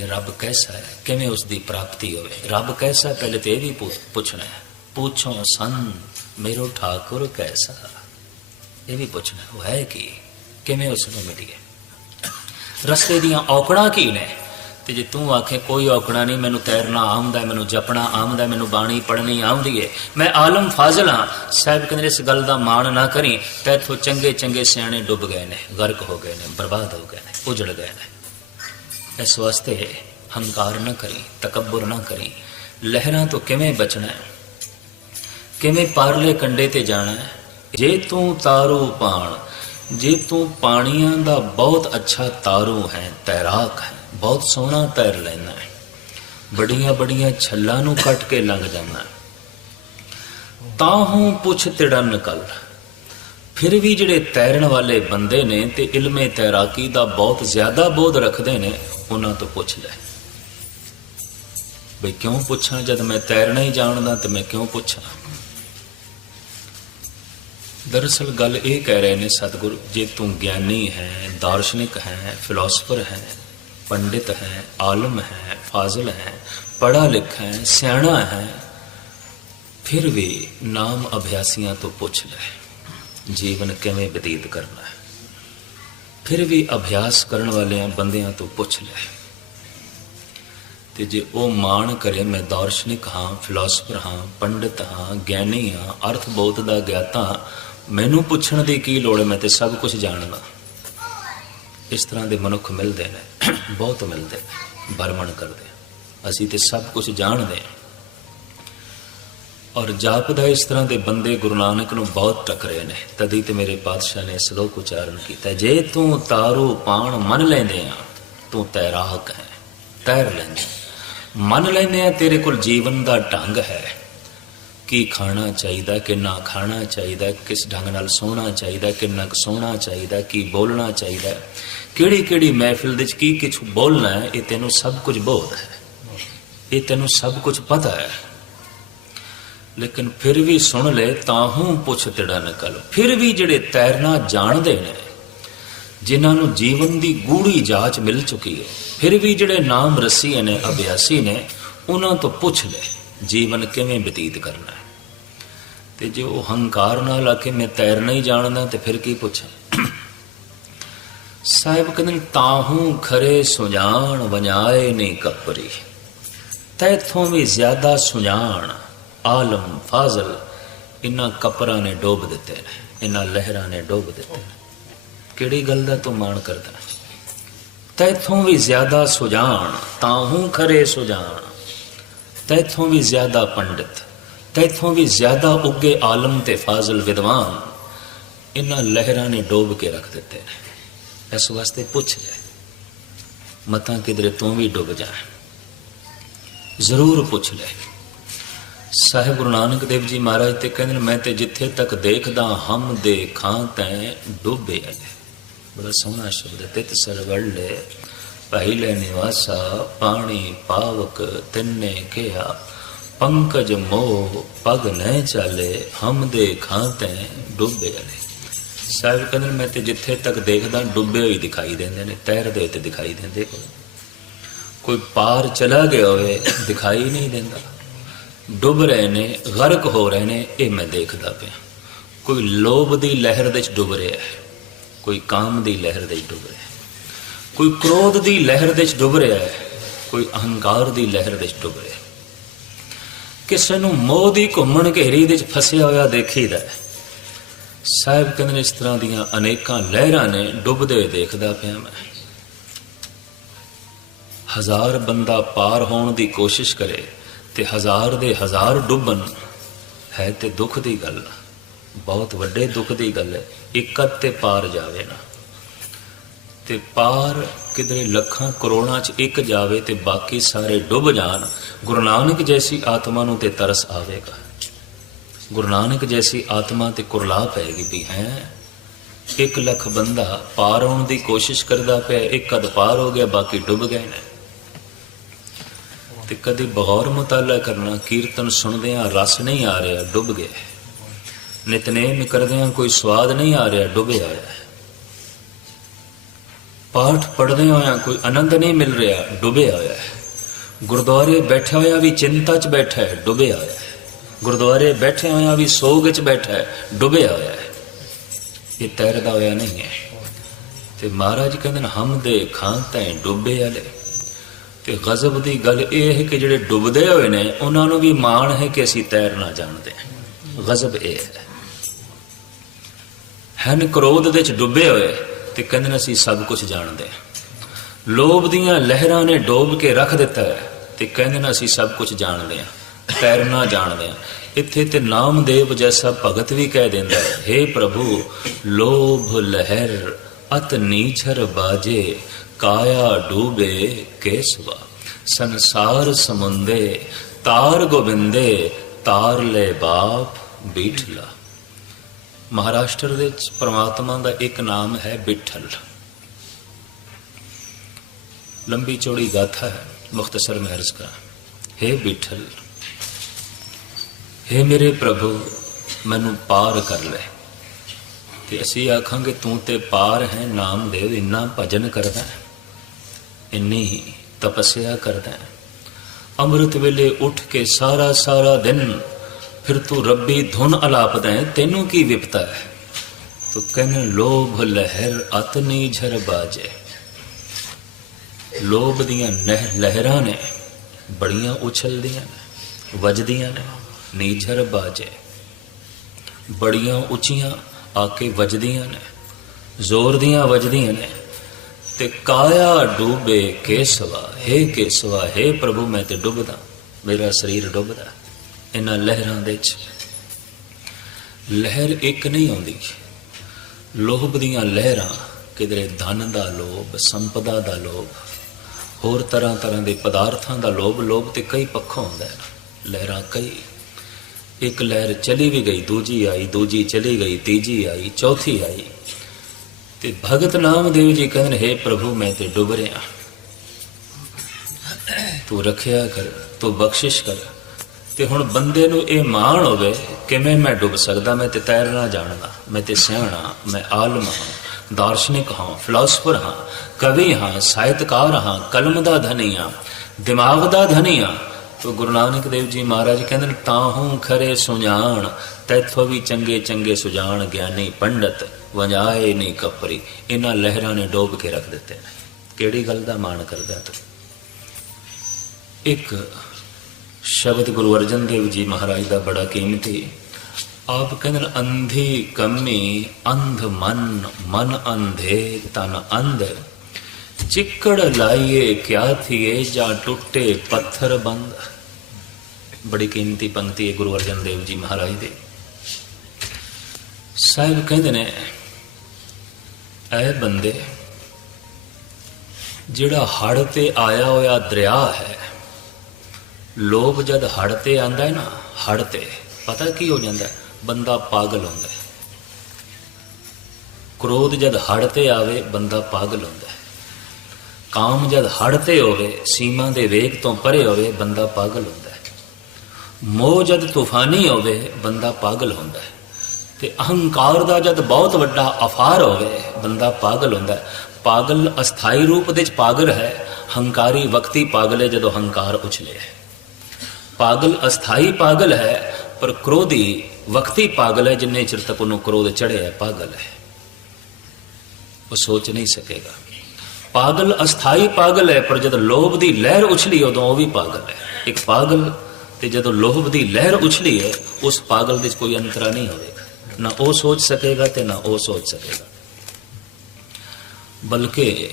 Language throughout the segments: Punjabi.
ਰੱਬ ਕੈਸਾ ਹੈ? ਕਿਵੇਂ ਉਸ ਦੀ ਪ੍ਰਾਪਤੀ ਹੋਵੇ? ਰੱਬ ਕੈਸਾ ਪਹਿਲੇ ਤੇ ਇਹ ਵੀ ਪੁੱਛਣਾ ਹੈ। ਪੁੱਛੋ ਸੰਨ ਮੇਰੋ ਠਾਕੁਰ ਕੈਸਾ? ਇਹ ਵੀ ਪੁੱਛਣਾ ਹੈ, ਉਹ ਹੈ ਕੀ? ਕਿਵੇਂ ਉਸ ਨੂੰ ਮਿਲੀਏ? ਰਸਤੇ ਦੀਆਂ ਔਕੜਾਂ ਕੀ ਨੇ? ਤੇ ਜੇ ਤੂੰ ਆਖੇ ਕੋਈ ਔਕੜਾ ਨਹੀਂ ਮੈਨੂੰ ਤੈਰਨਾ ਆਉਂਦਾ ਮੈਨੂੰ ਜਪਣਾ ਆਉਂਦਾ ਹੈ, ਮੈਨੂੰ ਬਾਣੀ ਪੜ੍ਹਨੀ ਆਉਂਦੀ ਏ ਮੈਂ ਆਲਮ ਫਾਜ਼ਲ ਹਾਂ। ਸਾਹਿਬ ਕਹਿੰਦੇ ਇਸ ਗੱਲ ਦਾ ਮਾਣ ਨਾ ਕਰੀ ਤੈਥੋਂ ਚੰਗੇ ਚੰਗੇ ਸਿਆਣੇ ਡੁੱਬ ਗਏ ਨੇ ਗਰਕ ਹੋ ਗਏ ਨੇ ਬਰਬਾਦ ਹੋ ਗਏ ਨੇ ਉਜੜ ਗਏ ਨੇ। ਇਸ ਵਾਸਤੇ ਹੰਕਾਰ ਨਾ ਕਰੀ, ਤਕਬਰ ਨਾ ਕਰੀ। ਲਹਿਰਾਂ ਤੋਂ ਕਿਵੇਂ ਬਚਣਾ ਹੈ? ਕਿਵੇਂ ਪਾਰਲੇ ਕੰਡੇ ਤੇ ਜਾਣਾ ਹੈ? ਜੇ ਤੂੰ ਤਾਰੂ ਪਾਣ, ਜੇ ਤੂੰ ਪਾਣੀਆਂ ਦਾ ਬਹੁਤ ਅੱਛਾ ਤਾਰੂ ਹੈ, ਤੈਰਾਕ ਹੈ, ਬਹੁਤ ਸੋਹਣਾ ਤੈਰ ਲੈਣਾ ਹੈ। ਬੜੀਆਂ ਬੜੀਆਂ ਛੱਲਾਂ ਨੂੰ ਕੱਟ ਕੇ ਲੰਘ ਜਾਂਦਾ ਹੈ। ਤਾਂ ਹੂੰ ਪੁੱਛ ਤਿੜਨ ਕਲ। ਫਿਰ ਵੀ ਜਿਹੜੇ ਤੈਰਨ ਵਾਲੇ ਬੰਦੇ ਨੇ ਤੇ ਇਲਮੇ ਤੈਰਾਕੀ ਦਾ ਬਹੁਤ ਜ਼ਿਆਦਾ ਬੋਧ ਰੱਖਦੇ ਨੇ, ਉਹਨਾਂ ਤੋਂ ਪੁੱਛ ਲੈ। ਬਈ ਕਿਉਂ ਪੁੱਛਾਂ, ਜਦ ਮੈਂ ਤੈਰਨਾ ਹੀ ਜਾਣਦਾ ਤੇ ਮੈਂ ਕਿਉਂ ਪੁੱਛਾਂ? ਦਰਅਸਲ ਗੱਲ ਇਹ ਕਹਿ ਰਹੇ ਨੇ, ਸਤਿਗੁਰੂ, ਜੇ ਤੂੰ ਗਿਆਨੀ ਹੈ, ਦਾਰਸ਼ਨਿਕ ਹੈ, ਫਿਲਾਸਫਰ ਹੈ, ਪੰਡਿਤ ਹੈ, ਆਲਮ ਹੈ, ਫਾਜ਼ਲ ਹੈ, ਪੜ੍ਹਾ ਲਿਖਾ ਹੈ, ਸਿਆਣਾ ਹੈ, ਫਿਰ ਵੀ ਨਾਮ ਅਭਿਆਸੀਆਂ ਤੋਂ ਪੁੱਛ ਲੈ। ਜੀਵਨ ਕਿਵੇਂ ਬਤੀਤ ਕਰਨਾ ਹੈ? ਫਿਰ ਵੀ ਅਭਿਆਸ ਕਰਨ ਵਾਲਿਆਂ ਬੰਦਿਆਂ ਤੋਂ ਪੁੱਛ ਲੈ। ਤੇ ਜੇ ਉਹ ਮਾਣ ਕਰੇ, ਮੈਂ ਦਾਰਸ਼ਨਿਕ ਹਾਂ ਫਿਲਾਸਫਰ ਹਾਂ, ਪੰਡਿਤ ਹਾਂ, ਗਿਆਨੀ ਹਾਂ, ਅਰਥ ਬਹੁਤ ਦਾ ਗਿਆਤਾ, ਮੈਨੂੰ ਪੁੱਛਣ ਦੀ ਕੀ ਲੋੜ ਹੈ? ਮੈਂ ਤੇ ਸਭ ਕੁਝ ਜਾਣਦਾ। ਇਸ ਤਰ੍ਹਾਂ ਦੇ ਮਨੁੱਖ ਮਿਲਦੇ ਨੇ, ਬਹੁਤ ਮਿਲਦੇ ਨੇ, ਬਰਮਣ ਕਰਦੇ। ਅਸੀਂ ਤੇ ਸਭ ਕੁਝ ਜਾਣਦੇ ਹਾਂ। ਔਰ ਜਾਪਦਾ ਇਸ ਤਰ੍ਹਾਂ ਦੇ ਬੰਦੇ ਗੁਰੂ ਨਾਨਕ ਨੂੰ ਬਹੁਤ ਟਕਰੇ ਨੇ। ਤਦੀ ਤੇ ਮੇਰੇ ਪਾਤਸ਼ਾਹ ਨੇ ਸ਼ਲੋਕ ਉਚਾਰਨ ਕੀਤਾ, ਜੇ ਤੂੰ ਤਾਰੂ ਪਾਣ ਮੰਨ ਲੈਂਦੇ ਆ, ਤੂੰ ਤੈਰਾਕ ਹੈ, ਤੈਰ ਲੈਂਦੇ ਮੰਨ ਲੈਂਦੇ ਆ, ਤੇਰੇ ਕੋਲ ਜੀਵਨ ਦਾ ਢੰਗ ਹੈ। ਕੀ ਖਾਣਾ ਚਾਹੀਦਾ ਕਿੰਨਾ ਖਾਣਾ ਚਾਹੀਦਾ, ਕਿਸ ਢੰਗ ਨਾਲ ਸੋਣਾ ਚਾਹੀਦਾ ਕਿੰਨਾ ਕੁ ਸੋਣਾ ਚਾਹੀਦਾ, ਕੀ ਬੋਲਣਾ ਚਾਹੀਦਾ ਕਿਹੜੀ ਕਿਹੜੀ ਮਹਿਫਿਲ ਦੇ ਵਿੱਚ ਕੀ ਕੁਝ ਬੋਲਣਾ ਹੈ, ਇਹ ਤੈਨੂੰ ਸਭ ਕੁਝ ਬੋਧ ਹੈ। ਇਹ ਤੈਨੂੰ ਸਭ ਕੁਝ ਪਤਾ ਹੈ। ਲੇਕਿਨ ਫਿਰ ਵੀ ਸੁਣ ਲੈ ਤਾਂ ਪੁੱਛ ਤੇੜਾ ਨਿਕਲ। ਫਿਰ ਵੀ ਜਿਹੜੇ ਤੈਰਨਾ ਜਾਣਦੇ ਨੇ ਜਿਨ੍ਹਾਂ ਨੂੰ ਜੀਵਨ ਦੀ ਗੂੜੀ ਜਾਂਚ ਮਿਲ ਚੁੱਕੀ ਹੈ ਫਿਰ ਵੀ ਜਿਹੜੇ ਨਾਮ ਰਸੀ ਨੇ ਅਭਿਆਸੀ ਨੇ ਉਹਨਾਂ ਤੋਂ ਪੁੱਛ ਲੈ ਜੀਵਨ ਕਿਵੇਂ ਬਤੀਤ ਕਰਨਾ ਹੈ। ਤੇ ਜੇ ਉਹ ਹੰਕਾਰ ਨਾਲ ਆ ਕੇ ਮੈਂ ਤੈਰਨਾ ਹੀ ਜਾਣਦਾ ਤੇ ਫਿਰ ਕੀ ਪੁੱਛਾਂ? ਸਾਹਿਬ ਕਹਿੰਦੇ ਨੇ, ਤਾਹੂ ਖਰੇ ਸੁਜਾਨ ਵਜਾਏ ਨੇ ਕਪਰੀ। ਤੈਥੋਂ ਵੀ ਜ਼ਿਆਦਾ ਸੁਜਾਨ ਆਲਮ ਫਾਜ਼ਲ, ਇਨ੍ਹਾਂ ਕਪਰਾਂ ਨੇ ਡੋਬ ਦਿੱਤੇ ਨੇ, ਇਨ੍ਹਾਂ ਲਹਿਰਾਂ ਨੇ ਡੋਬ ਦਿੱਤੇ ਨੇ। ਕਿਹੜੀ ਗੱਲ ਦਾ ਤੂੰ ਮਾਣ ਕਰਦਾ ਤੈਥੋਂ ਵੀ ਜ਼ਿਆਦਾ ਸੁਜਾਨ ਤਾਹੂ ਖਰੇ ਸੁਜਾਨ ਤੈਥੋਂ ਵੀ ਜ਼ਿਆਦਾ ਪੰਡਿਤ, ਤੈਥੋਂ ਵੀ ਜ਼ਿਆਦਾ ਉੱਗੇ ਆਲਮ ਤੇ ਫਾਜ਼ਲ ਵਿਦਵਾਨ, ਇਨ੍ਹਾਂ ਲਹਿਰਾਂ ਨੇ ਡੋਬ ਕੇ ਰੱਖ ਦਿੱਤੇ ਨੇ। ਇਸ ਵਾਸਤੇ ਪੁੱਛ ਲੈ ਮਤਾਂ ਕਿਧਰੇ ਤੂੰ ਵੀ ਡੁੱਬ ਜਾ ਜ਼ਰੂਰ ਪੁੱਛ ਲੈ। ਸਾਹਿਬ ਗੁਰੂ ਨਾਨਕ ਦੇਵ ਜੀ ਮਹਾਰਾਜ ਤੇ ਕਹਿੰਦੇ ਨੇ, ਮੈਂ ਤੇ ਜਿੱਥੇ ਤੱਕ ਦੇਖਦਾ, ਹਮ ਦੇਖਾਂ ਤੈ ਡੁੱਬੇ ਅਲੇ ਬੜਾ ਸੋਹਣਾ ਸ਼ਬਦ ਹੈ, ਤਿਤ ਸਰਵੜ ਲੈ ਪਹਿਲੇ ਨਿਵਾਸਾ, ਪਾਣੀ ਪਾਵਕ ਤਿੰਨੇ ਕਿਆ ਪੰਕਜ ਮੋਹ ਪਗ ਨਹਿ ਚਾਲੇ, ਹਮ ਦੇਖਾਂ ਤੈ ਡੁੱਬੇ ਅਲੇ ਸਾਹਿਬ ਕਹਿੰਦੇ ਨੇ, ਮੈਂ ਤੇ ਜਿੱਥੇ ਤੱਕ ਦੇਖਦਾ, ਡੁੱਬੇ ਹੋਈ ਦਿਖਾਈ ਦਿੰਦੇ ਨੇ, ਤੈਰਦੇ ਤੇ ਦਿਖਾਈ ਦਿੰਦੇ ਕੋਈ ਪਾਰ ਚਲਾ ਗਿਆ ਹੋਵੇ, ਦਿਖਾਈ ਨਹੀਂ ਦਿੰਦਾ। ਡੁੱਬ ਰਹੇ ਨੇ, ਗਰਕ ਹੋ ਰਹੇ ਨੇ, ਇਹ ਮੈਂ ਦੇਖਦਾ ਪਿਆ। ਕੋਈ ਲੋਭ ਦੀ ਲਹਿਰ ਦੇ ਵਿੱਚ ਡੁੱਬ ਰਿਹਾ ਹੈ, ਕੋਈ ਕਾਮ ਦੀ ਲਹਿਰ ਦੇ ਵਿੱਚ ਡੁੱਬ ਰਿਹਾ ਹੈ, ਕੋਈ ਕ੍ਰੋਧ ਦੀ ਲਹਿਰ ਦੇ ਵਿੱਚ ਡੁੱਬ ਰਿਹਾ ਹੈ, ਕੋਈ ਅਹੰਕਾਰ ਦੀ ਲਹਿਰ ਦੇ ਵਿੱਚ ਡੁੱਬ ਰਿਹਾ ਹੈ। ਕਿਸੇ ਨੂੰ ਮੋਹ ਦੀ ਘੁੰਮਣ ਘੇਰੀ ਦੇ ਵਿੱਚ ਫਸਿਆ ਹੋਇਆ ਦੇਖੀਦਾ ਹੈ। ਸਾਹਿਬ ਕਹਿੰਦੇ ਨੇ ਇਸ ਤਰ੍ਹਾਂ ਦੀਆਂ ਅਨੇਕਾਂ ਲਹਿਰਾਂ ਨੇ ਡੁੱਬਦੇ ਹੋਏ ਦੇਖਦਾ ਪਿਆ ਮੈਂ। ਹਜ਼ਾਰ ਬੰਦਾ ਪਾਰ ਹੋਣ ਦੀ ਕੋਸ਼ਿਸ਼ ਕਰੇ ਤੇ ਹਜ਼ਾਰ ਦੇ ਹਜ਼ਾਰ ਡੁੱਬਣ ਹੈ ਤੇ ਦੁੱਖ ਦੀ ਗੱਲ ਬਹੁਤ ਵੱਡੇ ਦੁੱਖ ਦੀ ਗੱਲ ਹੈ। ਇੱਕ ਇਕੱਤ ਤੇ ਪਾਰ ਜਾਵੇ ਨਾ। ਤੇ ਪਾਰ ਕਿਧਰੇ ਲੱਖਾਂ ਕਰੋੜਾਂ ਚ ਇੱਕ ਜਾਵੇ ਤੇ ਬਾਕੀ ਸਾਰੇ ਡੁੱਬ ਜਾਣ। ਗੁਰੂ ਨਾਨਕ ਜੈਸੀ ਆਤਮਾ ਨੂੰ ਤੇ ਤਰਸ ਆਵੇਗਾ। ਗੁਰੂ ਨਾਨਕ ਜੈਸੀ ਆਤਮਾ ਤੇ ਕੁਰਲਾ ਪਏਗੀ ਵੀ ਹੈ। ਇੱਕ ਲੱਖ ਬੰਦਾ ਪਾਰ ਆਉਣ ਦੀ ਕੋਸ਼ਿਸ਼ ਕਰਦਾ ਪਿਆ, ਇੱਕ ਅਧ ਪਾਰ ਹੋ ਗਿਆ, ਬਾਕੀ ਡੁੱਬ ਗਏ ਨੇ। ਤੇ ਕਦੇ ਬਗੌਰ ਮੁਤਾਲਾ ਕਰਨਾ ਕੀਰਤਨ ਸੁਣਦਿਆਂ ਰਸ ਨਹੀਂ ਆ ਰਿਹਾ, ਡੁੱਬ ਗਿਆ ਨਿਤਨੇਮ ਕਰਦਿਆਂ ਕੋਈ ਸਵਾਦ ਨਹੀਂ ਆ ਰਿਹਾ ਡੁੱਬਿਆ ਹੋਇਆ ਪਾਠ ਪੜ੍ਹਦੇ ਹੋਇਆ ਕੋਈ ਆਨੰਦ ਨਹੀਂ ਮਿਲ ਰਿਹਾ ਡੁੱਬਿਆ ਹੋਇਆ ਹੈ। ਗੁਰਦੁਆਰੇ ਬੈਠਾ ਹੋਇਆ ਵੀ ਚਿੰਤਾ 'ਚ ਬੈਠਾ ਹੈ ਡੁੱਬਿਆ ਹੋਇਆ ਹੈ। ਗੁਰਦੁਆਰੇ ਬੈਠੇ ਹੋਇਆ ਵੀ ਸੋਗ 'ਚ ਬੈਠਾ ਹੈ ਡੁੱਬਿਆ ਹੋਇਆ ਹੈ। ਇਹ ਤੈਰਦਾ ਹੋਇਆ ਨਹੀਂ ਹੈ। ਤੇ ਮਹਾਰਾਜ ਕਹਿੰਦੇ ਨੇ, ਹਮ ਦੇ ਖਾਂ ਤੈਂ ਡੁੱਬੇ ਵਾਲੇ। ਤੇ ਗਜ਼ਬ ਦੀ ਗੱਲ ਇਹ ਹੈ ਕਿ ਜਿਹੜੇ ਡੁੱਬਦੇ ਹੋਏ ਨੇ, ਉਹਨਾਂ ਨੂੰ ਵੀ ਮਾਣ ਹੈ ਕਿ ਅਸੀਂ ਤੈਰਨਾ ਜਾਣਦੇ ਹਾਂ। ਗਜ਼ਬ ਇਹ ਹੈ। ਹਨ ਕ੍ਰੋਧ ਦੇ ਵਿੱਚ ਡੁੱਬੇ ਹੋਏ ਤੇ ਕਹਿੰਦੇ ਨੇ, ਅਸੀਂ ਸਭ ਕੁਝ ਜਾਣਦੇ ਹਾਂ। ਲੋਭ ਦੀਆਂ ਲਹਿਰਾਂ ਨੇ ਡੋਬ ਕੇ ਰੱਖ ਦਿੱਤਾ ਹੈ ਤੇ ਕਹਿੰਦੇ ਨੇ, ਅਸੀਂ ਸਭ ਕੁਝ ਜਾਣਦੇ ਹਾਂ। ਤੈਰਨਾ ਜਾਣਦੇ ਹਾਂ। ਇੱਥੇ ਤੇ ਨਾਮਦੇਵ ਜੈਸਾ ਭਗਤ ਵੀ ਕਹਿ ਦਿੰਦਾ ਹੈ हे ਪ੍ਰਭੂ, ਲੋਭ ਲਹਿਰ, ਅਤ ਨੀਛਰ ਬਾਜੇ ਕਾਇਆ ਡੂਬੇ ਕੇਸਵਾ, ਸੰਸਾਰ ਸਮੁੰਦੇ ਤਾਰ ਗੋਬਿੰਦੇ, ਤਾਰ ਲੈ ਬਾਪ ਬੀਠਲਾ। ਮਹਾਰਾਸ਼ਟਰ ਦੇ ਪ੍ਰਮਾਤਮਾ ਦਾ ਇੱਕ ਨਾਮ ਹੈ ਬਿਠਲ। ਲੰਬੀ ਚੌੜੀ ਗਾਥਾ ਹੈ, ਮੁਖਤਸਰ ਮਹਿਰਜ ਦਾ हे ਬਿਠਲ हे ਮੇਰੇ ਪ੍ਰਭੂ, ਮੈਨੂੰ ਪਾਰ ਕਰ ਲੈ। ਤੇ ਅਸੀਂ ਆਖਾਂਗੇ, ਤੂੰ ਤੇ ਪਾਰ ਹੈ ਨਾਮ ਦੇ ਇੰਨਾ ਭਜਨ ਕਰਦਾ ਹੈ। ਇੰਨੀ ਹੀ ਤਪੱਸਿਆ ਕਰਦਾ ਹੈ। ਅੰਮ੍ਰਿਤ ਵੇਲੇ ਉੱਠ ਕੇ ਸਾਰਾ ਸਾਰਾ ਦਿਨ ਫਿਰ ਤੂੰ ਰੱਬੀ ਧੁਨ ਅਲਾਪਦਾ ਹੈ, ਤੈਨੂੰ ਕੀ ਵਿਪਤਾ ਹੈ? ਤੂੰ ਕਹਿੰਦੇ, ਲੋਭ ਲਹਿਰ ਅਤਨੀ ਝਰ ਬਾਜੇ। ਲੋਭ ਦੀਆਂ ਨਹਿ- ਲਹਿਰਾਂ ਨੇ ਬੜੀਆਂ ਉਛਲਦੀਆਂ ਨੇ, ਵੱਜਦੀਆਂ ਨੇ, ਨੀਝਰ ਬਾਜੇ। ਬੜੀਆਂ ਉੱਚੀਆਂ ਆ ਕੇ ਵੱਜਦੀਆਂ ਨੇ, ਜ਼ੋਰ ਦੀਆਂ ਵੱਜਦੀਆਂ ਨੇ ਤੇ ਕਾਇਆ ਡੂਬੇ ਕੇਸਵਾ, ਹੈ ਕੇਸਵਾ, ਹੈ ਪ੍ਰਭੂ, ਮੈਂ ਤੇ ਡੁੱਬਦਾ, ਮੇਰਾ ਸਰੀਰ ਡੁੱਬਦਾ ਇਹਨਾਂ ਲਹਿਰਾਂ ਦੇ ਵਿੱਚ। ਲਹਿਰ ਇੱਕ ਨਹੀਂ ਆਉਂਦੀ। ਲੋਭ ਦੀਆਂ ਲਹਿਰਾਂ, ਕਿਧਰੇ ਧਨ ਦਾ ਲੋਭ, ਸੰਪਦਾ ਦਾ ਲੋਭ, ਹੋਰ ਤਰ੍ਹਾਂ ਤਰ੍ਹਾਂ ਦੇ ਪਦਾਰਥਾਂ ਦਾ ਲੋਭ ਲੋਭ ਤੇ ਕਈ ਪੱਖੋਂ ਆਉਂਦਾ ਹੈ। ਲਹਿਰਾਂ ਕਈ। ਇੱਕ ਲਹਿਰ ਚਲੀ ਵੀ ਗਈ, ਦੂਜੀ ਆਈ, ਦੂਜੀ ਚਲੀ ਗਈ, ਤੀਜੀ ਆਈ, ਚੌਥੀ ਆਈ। ਤੇ ਭਗਤ ਨਾਮਦੇਵ ਜੀ ਕਹਿੰਦੇ ਨੇ हे ਪ੍ਰਭੂ, ਮੈਂ ਤੇ ਡੁੱਬ ਰਿਹਾ। ਤੂੰ ਰੱਖਿਆ ਕਰ, ਤੂੰ ਬਖਸ਼ਿਸ਼ ਕਰ। ਤੇ ਹੁਣ ਬੰਦੇ ਨੂੰ ਇਹ ਮਾਣ ਹੋਵੇ, ਕਿਵੇਂ ਮੈਂ ਡੁੱਬ ਸਕਦਾ? ਮੈਂ ਤੇ ਤੈਰਨਾ ਜਾਣਦਾ, ਮੈਂ ਤੇ ਸਿਆਣਾ, ਮੈਂ ਆਲਮ ਹਾਂ, ਦਾਰਸ਼ਨਿਕ ਹਾਂ ਫਿਲਾਸਫਰ ਹਾਂ, ਕਵੀ ਹਾਂ, ਸਾਹਿਤਕਾਰ ਹਾਂ, ਕਲਮ ਦਾ ਧਨੀ ਹਾਂ, ਦਿਮਾਗ ਦਾ ਧਨੀ ਹਾਂ। ਤੋ ਗੁਰੂ ਨਾਨਕ ਦੇਵ ਜੀ ਮਹਾਰਾਜ ਕਹਿੰਦੇ ਨੇ, ਤਾਂ ਤਾਹੂ ਖਰੇ ਸੁਝਾਣ ਤੈਥੋਂ ਵੀ ਚੰਗੇ ਚੰਗੇ ਸੁਝਾਣ ਗਿਆਨੀ ਪੰਡਤ। ਵੰਜਾਏ ਨਹੀਂ ਕਪਰੀ। ਇਹਨਾਂ ਲਹਿਰਾਂ ਨੇ ਡੋਬ ਕੇ ਰੱਖ ਦਿੱਤੇ। ਨੇ ਕਿਹੜੀ ਗੱਲ ਦਾ ਮਾਣ ਕਰਦਾ ਤੂੰ? ਇੱਕ ਸ਼ਬਦ ਗੁਰੂ ਅਰਜਨ ਦੇਵ ਜੀ ਮਹਾਰਾਜ ਦਾ ਬੜਾ ਕੀਮਤੀ। ਆਪ ਕਹਿੰਦੇ ਅੰਧੀ ਕੰਮੀ ਅੰਧ ਮਨ ਮਨ ਅੰਧੇ ਤਨ ਅੰਧ। ਚਿੱਕੜ ਲਾਈਏ, ਕਿਆ ਥੀਏ, ਜਾਂ ਟੁੱਟੇ ਪੱਥਰ ਬੰਦ। ਬੜੀ ਕੀਮਤੀ ਪੰਕਤੀ ਹੈ ਗੁਰੂ ਅਰਜਨ ਦੇਵ ਜੀ ਮਹਾਰਾਜ ਦੇ। ਸਾਹਿਬ ਕਹਿੰਦੇ ਨੇ ਐ ਬੰਦੇ ਜਿਹੜਾ ਹੜ ਤੇ ਆਇਆ ਹੋਇਆ ਦਰਿਆ ਹੈ ਲੋਕ ਜਦ ਹੜ ਤੇ ਆਂਦਾ ਹੈ ਨਾ ਹੜ ਤੇ ਪਤਾ ਕੀ ਹੋ ਜਾਂਦਾ ਬੰਦਾ ਪਾਗਲ ਹੁੰਦਾ ਹੈ ਕ੍ਰੋਧ ਜਦ ਹੜ ਤੇ ਆਵੇ ਬੰਦਾ ਪਾਗਲ ਹੁੰਦਾ ਹੈ ਕਾਮ ਜਦ ਹੜ ਤੇ ਹੋਵੇ ਸੀਮਾ ਦੇ ਵੇਗ ਤੋਂ ਪਰੇ ਹੋਵੇ ਬੰਦਾ ਪਾਗਲ ਹੁੰਦਾ ਹੈ ਮੋਹ ਜਦ ਤੂਫਾਨੀ ਹੋਵੇ ਬੰਦਾ ਪਾਗਲ ਹੁੰਦਾ ਹੈ ਤੇ ਅਹੰਕਾਰ ਦਾ ਜਦ ਬਹੁਤ ਵੱਡਾ ਅਫਾਰ ਹੋਵੇ ਬੰਦਾ ਪਾਗਲ ਹੁੰਦਾ ਪਾਗਲ ਅਸਥਾਈ ਰੂਪ ਦੇ ਵਿੱਚ ਪਾਗਲ ਹੈ, ਹੰਕਾਰੀ ਵਕਤੀ ਪਾਗਲ ਹੈ ਜਦੋਂ ਹੰਕਾਰ ਉਛਲੇ ਹੈ। ਪਾਗਲ ਅਸਥਾਈ ਪਾਗਲ ਹੈ, ਪਰ ਕ੍ਰੋਧੀ ਵਕਤੀ ਪਾਗਲ ਹੈ, ਜਿੰਨੇ ਚਿਰ ਤੱਕ ਉਹਨੂੰ ਕ੍ਰੋਧ ਚੜਿਆ ਪਾਗਲ ਹੈ। ਉਹ ਸੋਚ ਨਹੀਂ ਸਕੇਗਾ। ਪਾਗਲ ਅਸਥਾਈ ਪਾਗਲ ਹੈ, ਪਰ ਜਦ ਲੋਭ ਦੀ ਲਹਿਰ ਉਛਲੀ ਉਦੋਂ ਉਹ ਵੀ ਪਾਗਲ ਹੈ। ਇੱਕ ਪਾਗਲ ਤੇ ਜਦੋਂ ਲੋਭ ਦੀ ਲਹਿਰ ਉਛਲੀ ਹੈ, ਉਸ ਪਾਗਲ ਦੇ 'ਚ ਕੋਈ ਅੰਤਰਾ ਨਹੀਂ ਹੋਵੇਗਾ। ਨਾ ਉਹ ਸੋਚ ਸਕੇਗਾ ਤੇ ਨਾ ਉਹ ਸੋਚ ਸਕੇਗਾ। ਬਲਕਿ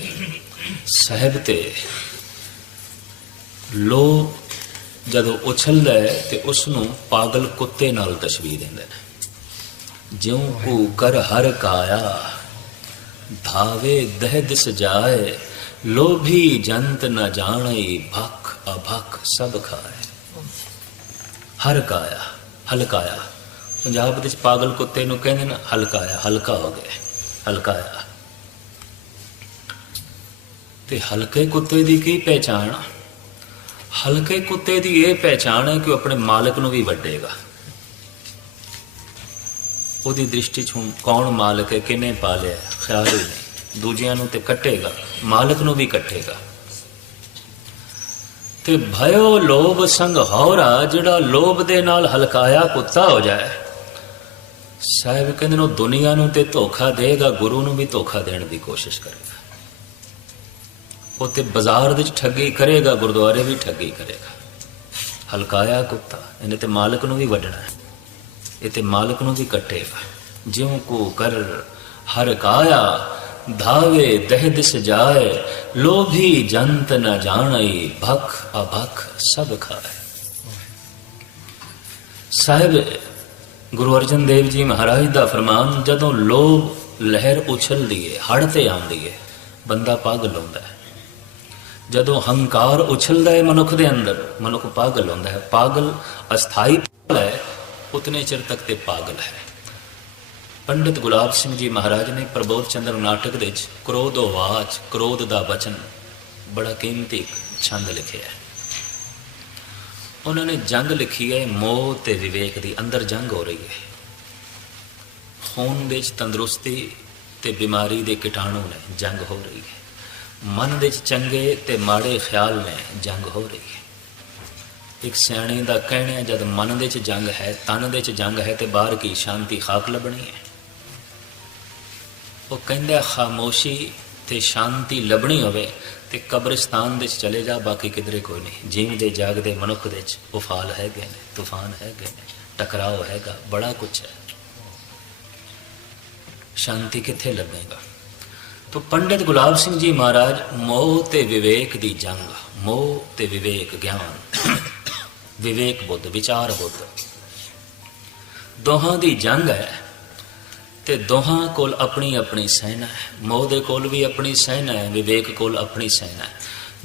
ਸਹਿਬ ਤੇ ਲੋ ਜਦੋਂ ਉਛਲਦਾ ਹੈ ਤੇ ਉਸ ਨੂੰ ਪਾਗਲ ਕੁੱਤੇ ਨਾਲ ਤਸ਼ਬੀਹ ਦਿੰਦੇ ਨੇ ਜਿਉ ਕੋ ਕਰ ਹਰ ਕਾਇਆ, ਧਾਵੇ ਦਹਿ ਦਿਸ ਜਾਏ, ਲੋਭੀ ਜੰਤ ਨ ਜਾਣਈ ਭਖ ਅਭਖ ਸਭ ਖਾਏ। ਹਰ ਕਾਇਆ, ਹਲਕਾਇਆ ਪੰਜਾਬ ਵਿੱਚ ਪਾਗਲ ਕੁੱਤੇ ਨੂੰ ਕਹਿੰਦੇ ਨੇ ਹਲਕਾ ਆ ਹਲਕਾ ਹੋ ਗਿਆ ਹਲਕਾ ਆ। ਤੇ ਹਲਕੇ ਕੁੱਤੇ ਦੀ ਕੀ ਪਹਿਚਾਣ? ਹਲਕੇ ਕੁੱਤੇ ਦੀ ਇਹ ਪਹਿਚਾਣ ਹੈ ਕਿ ਉਹ ਆਪਣੇ ਮਾਲਕ ਨੂੰ ਵੀ ਵੱਡੇਗਾ। ਉਹਦੀ ਦ੍ਰਿਸ਼ਟੀ 'ਚ ਹੁਣ ਕੌਣ ਮਾਲਕ ਹੈ ਕਿਨੇ ਪਾਲਿਆ ਹੈ, ਖਿਆਲ ਹੀ ਨਹੀਂ। ਦੂਜਿਆਂ ਨੂੰ ਤੇ ਕੱਟੇਗਾ ਮਾਲਕ ਨੂੰ ਵੀ ਕੱਟੇਗਾ। ਤੇ ਭਇਓ ਲੋਭ ਸੰਗ ਹੌਰਾ ਜਿਹੜਾ ਲੋਭ ਦੇ ਨਾਲ ਹਲਕਾਇਆ ਕੁੱਤਾ ਹੋ ਜਾਏ। ਸਾਹਿਬ ਕਹਿੰਦੇ ਨੇ, ਉਹ ਦੁਨੀਆ ਨੂੰ ਤੇ ਧੋਖਾ ਦੇਗਾ, ਗੁਰੂ ਨੂੰ ਵੀ ਧੋਖਾ ਦੇਣ ਦੀ ਕੋਸ਼ਿਸ਼ ਕਰੇਗਾ। ਉਹ ਤੇ ਬਾਜ਼ਾਰ ਵਿੱਚ ਠੱਗੀ ਕਰੇਗਾ, ਗੁਰਦੁਆਰੇ ਵੀ ਠੱਗੀ ਕਰੇਗਾ। ਹਲਕਾਇਆ ਕੁੱਤਾ, ਇਹਨੇ ਤੇ ਮਾਲਕ ਨੂੰ ਵੀ ਵੱਢਣਾ ਹੈ। ਇਹ ਤੇ ਮਾਲਕ ਨੂੰ ਵੀ ਕੱਟੇਗਾ। ਜਿਉਂ ਕੋ ਕਰ, ਹਰ ਕਾਇਆ, ਧਾਵੇ, ਦਹ ਦਿਸ ਲੋਭੀ ਜੰਤ ਨ ਜਾਣਈ, ਭਖ ਅਭਖ ਸਭ ਖਾਏ। ਸਾਹਿਬ ਗੁਰੂ ਅਰਜਨ ਦੇਵ ਜੀ ਮਹਾਰਾਜ ਦਾ ਫਰਮਾਨ, ਜਦੋਂ ਲੋਭ ਲਹਿਰ ਉਛਲਦੀ ਏ ਹੜ ਤੇ ਆਉਂਦੀ ਏ, ਬੰਦਾ ਪਾਗਲ ਹੁੰਦਾ ਹੈ। ਜਦੋਂ ਹੰਕਾਰ ਉਛਲਦਾ ਹੈ ਮਨੁੱਖ ਦੇ ਅੰਦਰ, ਮਨੁੱਖ ਪਾਗਲ ਹੁੰਦਾ ਹੈ। ਪਾਗਲ ਅਸਥਾਈ ਹੈ, ਉਤਨੇ ਚਿਰ ਤੱਕ ਤੇ ਪਾਗਲ ਹੈ। ਪੰਡਿਤ ਗੁਲਾਬ ਸਿੰਘ ਜੀ ਮਹਾਰਾਜ ਨੇ ਪ੍ਰਬੋਧ ਚੰਦਰ ਨਾਟਕ ਦੇ ਵਿੱਚ ਕ੍ਰੋਧੋ ਵਾਚ, ਕ੍ਰੋਧ ਦਾ ਬਚਨ ਬੜਾ ਕੀਮਤੀ ਛੰਦ ਲਿਖਿਆ ਹੈ। ਉਹਨਾਂ ਨੇ ਜੰਗ ਲਿਖੀ ਹੈ ਮੋਹ ਤੇ ਵਿਵੇਕ ਦੀ ਅੰਦਰ ਜੰਗ ਹੋ ਰਹੀ ਹੈ ਖੂਨ ਵਿੱਚ ਤੰਦਰੁਸਤੀ ਤੇ ਬਿਮਾਰੀ ਦੇ ਕੀਟਾਣੂ ਨੇ ਜੰਗ ਹੋ ਰਹੀ ਹੈ ਮਨ ਵਿੱਚ ਚੰਗੇ ਤੇ ਮਾੜੇ ਖਿਆਲ ਨੇ ਜੰਗ ਹੋ ਰਹੀ ਹੈ ਇੱਕ ਸਿਆਣੇ ਦਾ ਕਹਿਣਾ ਹੈ, ਜਦ ਮਨ ਦੇ ਵਿੱਚ ਜੰਗ ਹੈ ਤਨ ਦੇ ਵਿੱਚ ਜੰਗ ਹੈ ਤੇ ਬਾਹਰ ਕੀ ਸ਼ਾਂਤੀ ਖਾਕ ਲੱਭਣੀ ਹੈ ਉਹ ਕਹਿੰਦਾ ਖਾਮੋਸ਼ੀ ਤੇ ਸ਼ਾਂਤੀ ਲੱਭਣੀ ਹੋਵੇ ਤੇ ਕਬਰਿਸਤਾਨ ਦੇ ਵਿੱਚ ਚਲੇ ਜਾ, ਬਾਕੀ ਕਿਧਰੇ ਕੋਈ ਨਹੀਂ। ਜੀਵਦੇ ਜਾਗਦੇ ਮਨੁੱਖ ਦੇ ਵਿੱਚ ਉਫਾਲ ਹੈਗੇ ਨੇ, ਤੂਫਾਨ ਹੈਗੇ ਨੇ, ਟਕਰਾਓ ਹੈਗਾ, ਬੜਾ ਕੁਝ ਹੈ। ਸ਼ਾਂਤੀ ਕਿੱਥੇ ਲੱਭੇਗਾ? ਤੋ ਪੰਡਿਤ ਗੁਲਾਬ ਸਿੰਘ ਜੀ ਮਹਾਰਾਜ, ਮੋਹ ਤੇ ਵਿਵੇਕ ਦੀ ਜੰਗ, ਮੋਹ ਤੇ ਵਿਵੇਕ ਗਿਆਨ, ਵਿਵੇਕ ਬੁੱਧ, ਵਿਚਾਰ ਬੁੱਧ। ਦੋਹਾਂ ਦੀ ਜੰਗ ਹੈ। ਤੇ ਦੋਹਾਂ ਕੋਲ ਆਪਣੀ ਆਪਣੀ ਸਹਿਨਾ ਹੈ। ਮੋਹ ਦੇ ਕੋਲ ਵੀ ਆਪਣੀ ਸਹਿਨਾ ਹੈ, ਵਿਵੇਕ ਕੋਲ ਆਪਣੀ ਸਹਿਨਾ ਹੈ।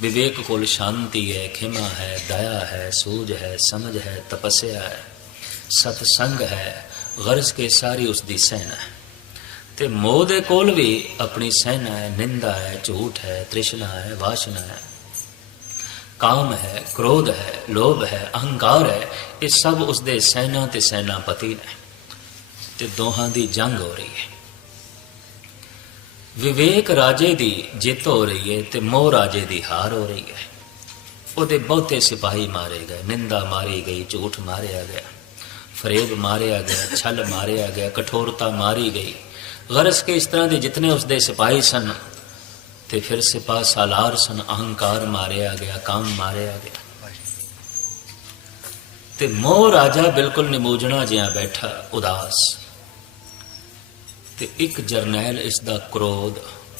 ਵਿਵੇਕ ਕੋਲ ਸ਼ਾਂਤੀ ਹੈ, ਖਿਮਾ ਹੈ, ਦਇਆ ਹੈ, ਸੂਝ ਹੈ, ਸਮਝ ਹੈ, ਤਪੱਸਿਆ ਹੈ। ਸਤਸੰਗ ਹੈ, ਗਰਜ਼ ਕੇ ਸਾਰੀ ਉਸ ਦੀ ਸੈਨਾ ਹੈ। ਤੇ ਮੋਹ ਦੇ ਕੋਲ ਵੀ ਆਪਣੀ ਸਹਿਨਾ ਹੈ, ਨਿੰਦਾ ਹੈ, ਝੂਠ ਹੈ, ਤ੍ਰਿਸ਼ਨਾ ਹੈ, ਵਾਸ਼ਨਾ ਹੈ। ਕਾਮ ਹੈ, ਕ੍ਰੋਧ ਹੈ, ਲੋਭ ਹੈ, ਅਹੰਕਾਰ ਹੈ, ਇਹ ਸਭ ਉਸ ਦੇ ਸੈਨਾ ਤੇ ਸੈਨਾਪਤੀ ਨੇ। ਤੇ ਦੋਹਾਂ ਦੀ ਜੰਗ ਹੋ ਰਹੀ ਹੈ। ਵਿਵੇਕ ਰਾਜੇ ਦੀ ਜਿੱਤ ਹੋ ਰਹੀ ਹੈ ਤੇ ਮੋਹ ਰਾਜੇ ਦੀ ਹਾਰ ਹੋ ਰਹੀ ਹੈ। ਉਹਦੇ ਬਹੁਤੇ ਸਿਪਾਹੀ ਮਾਰੇ ਗਏ, ਨਿੰਦਾ ਮਾਰੀ ਗਈ, ਝੂਠ ਮਾਰਿਆ ਗਿਆ, ਫਰੇਬ ਮਾਰਿਆ ਗਿਆ, ਛਲ ਮਾਰਿਆ ਗਿਆ, ਕਠੋਰਤਾ ਮਾਰੀ ਗਈ। ਗਰਸ ਕੇ ਇਸ ਤਰ੍ਹਾਂ ਦੇ ਜਿਤਨੇ ਉਸਦੇ ਸਿਪਾਹੀ ਸਨ ਤੇ ਫਿਰ ਸਿਪਾਹ ਸਾਲਾਰ ਸਨ, ਅਹੰਕਾਰ ਮਾਰਿਆ ਗਿਆ, ਕਾਮ ਮਾਰਿਆ ਗਿਆ। ਤੇ ਮੋਹ ਰਾਜਾ ਬਿਲਕੁਲ ਨਿਮੋਜਣਾ ਜਿਹਾ ਬੈਠਾ, ਉਦਾਸ। ਤੇ ਇੱਕ ਜਰਨੈਲ ਇਸ ਦਾ ਕ੍ਰੋਧ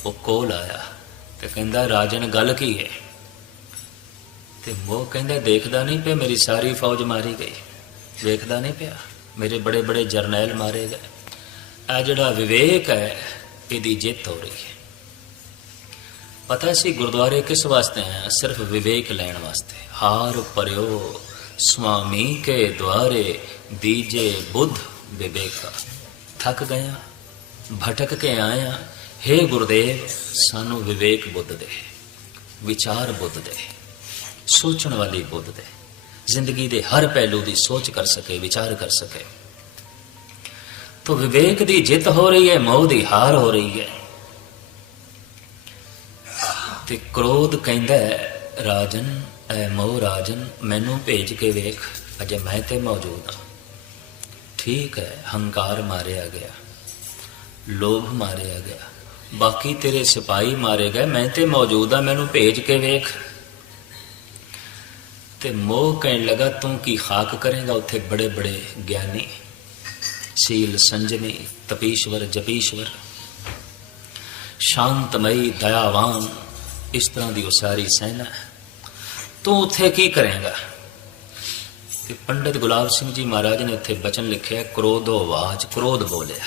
ਉਹ ਕੋਲ ਆਇਆ ਤੇ ਕਹਿੰਦਾ, ਰਾਜਨ, ਗੱਲ ਕੀ ਹੈ? ਤੇ ਮੋਹ ਕਹਿੰਦਾ, ਦੇਖਦਾ ਨਹੀਂ ਪਿਆ, ਮੇਰੀ ਸਾਰੀ ਫੌਜ ਮਾਰੀ ਗਈ। ਵੇਖਦਾ ਨਹੀਂ ਪਿਆ, ਮੇਰੇ ਬੜੇ ਬੜੇ ਜਰਨੈਲ ਮਾਰੇ ਗਏ। ਆ ਜਿਹੜਾ ਵਿਵੇਕ ਹੈ, ਇਹਦੀ ਜਿੱਤ ਹੋ ਰਹੀ ਹੈ। ਪਤਾ ਸੀ ਗੁਰਦੁਆਰੇ ਕਿਸ ਵਾਸਤੇ ਆਇਆ ਸਿਰਫ ਵਿਵੇਕ ਲੈਣ ਵਾਸਤੇ। ਹਾਰ ਪਰਿਓ ਸੁਆਮੀ ਕੇ ਦੁਆਰੇ, ਦੀਜੇ ਬੁੱਧ ਵਿਵੇਕਾ। ਥੱਕ ਗਿਆ। ਭਟਕ ਕੇ ਆਇਆ हे ਗੁਰਦੇਵ ਸਾਨੂੰ ਵਿਵੇਕ ਬੁੱਧ ਦੇ ਵਿਚਾਰ ਬੁੱਧ ਦੇ ਸੋਚਣ ਵਾਲੀ ਬੁੱਧ ਦੇ ਜ਼ਿੰਦਗੀ ਦੇ ਹਰ ਪਹਿਲੂ ਦੀ ਸੋਚ ਕਰ ਸਕੇ ਵਿਚਾਰ ਕਰ ਸਕੇ। ਤੋ ਵਿਵੇਕ ਦੀ ਜਿੱਤ ਹੋ ਰਹੀ ਹੈ ਮੋਹ ਦੀ ਹਾਰ ਹੋ ਰਹੀ ਹੈ। ਤੇ ਕ੍ਰੋਧ ਕਹਿੰਦਾ ਹੈ, ਰਾਜਨ ਐ ਮੋਹ ਰਾਜਨ ਮੈਨੂੰ ਭੇਜ ਕੇ ਵੇਖ ਅਜੇ ਮੈਂ ਤੇ ਮੌਜੂਦ ਹਾਂ। ਠੀਕ ਹੈ ਹੰਕਾਰ ਮਾਰਿਆ ਗਿਆ। ਲੋਭ ਮਾਰਿਆ ਗਿਆ। ਬਾਕੀ ਤੇਰੇ ਸਿਪਾਹੀ ਮਾਰੇ ਗਏ। ਮੈਂ ਤੇ ਮੌਜੂਦ ਹਾਂ, ਮੈਨੂੰ ਭੇਜ ਕੇ ਵੇਖ। ਤੇ ਮੋਹ ਕਹਿਣ ਲਗਾ, ਤੂੰ ਕੀ ਖਾਕ ਕਰੇਗਾ? ਉੱਥੇ ਬੜੇ ਬੜੇ ਗਿਆਨੀ, ਸੀਲ ਸੰਜਨੀ, ਤਪੀਸ਼ਵਰ, ਜਪੀਸ਼ਵਰ, ਸ਼ਾਂਤਮਈ, ਦਇਆਵਾਨ, ਇਸ ਤਰ੍ਹਾਂ ਦੀ ਉਹ ਸਾਰੀ ਸੈਨਾ। ਤੂੰ ਉੱਥੇ ਕੀ ਕਰੇਗਾ? ਤੇ ਪੰਡਿਤ ਗੁਲਾਬ ਸਿੰਘ ਜੀ ਮਹਾਰਾਜ ਨੇ ਉੱਥੇ ਬਚਨ ਲਿਖਿਆ, ਕ੍ਰੋਧੋ ਆਵਾਜ਼, ਕ੍ਰੋਧ ਬੋਲਿਆ।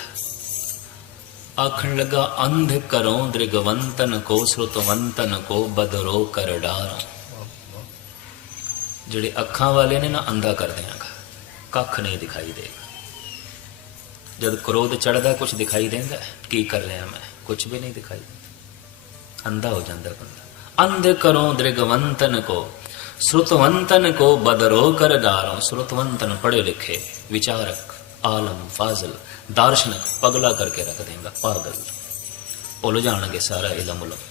ਆਖਣ ਲੱਗਾ, ਅੰਧ ਕਰੋ ਦ੍ਰਿਗਵੰਤਨ ਕੋ ਸ੍ਰੁਤਵੰਤਨ ਕੋ ਬਦਰੋ ਕਰ ਜਿਹੜੇ ਅੱਖਾਂ ਵਾਲੇ ਨੇ ਨਾ, ਅੰਧਾ ਕਰ ਦਿਆਂਗਾ। ਕੱਖ ਨਹੀਂ ਦਿਖਾਈ ਦੇਗਾ। ਜਦ ਕ੍ਰੋਧ ਚੜਦਾ ਕੁਝ ਦਿਖਾਈ ਦਿੰਦਾ, ਕੀ ਕਰ ਰਿਹਾ ਮੈਂ? ਕੁਝ ਵੀ ਨਹੀਂ ਦਿਖਾਈ ਅੰਧਾ ਹੋ ਜਾਂਦਾ ਬੰਦਾ। ਅੰਧ ਕਰੋ ਦ੍ਰਿਗਵੰਤਨ ਕੋ, ਸ੍ਰੁਤਵੰਤਨ ਕੋ ਬਦਰੋ ਕਰ ਡਾਰੋ ਸ੍ਰੁਤਵੰਤਨ ਪੜੇ ਲਿਖੇ, ਵਿਚਾਰਕ। आलम फाजल दार्शनिक पगला करके रख देगा पागल उल जाएंगे सारा इलम उलम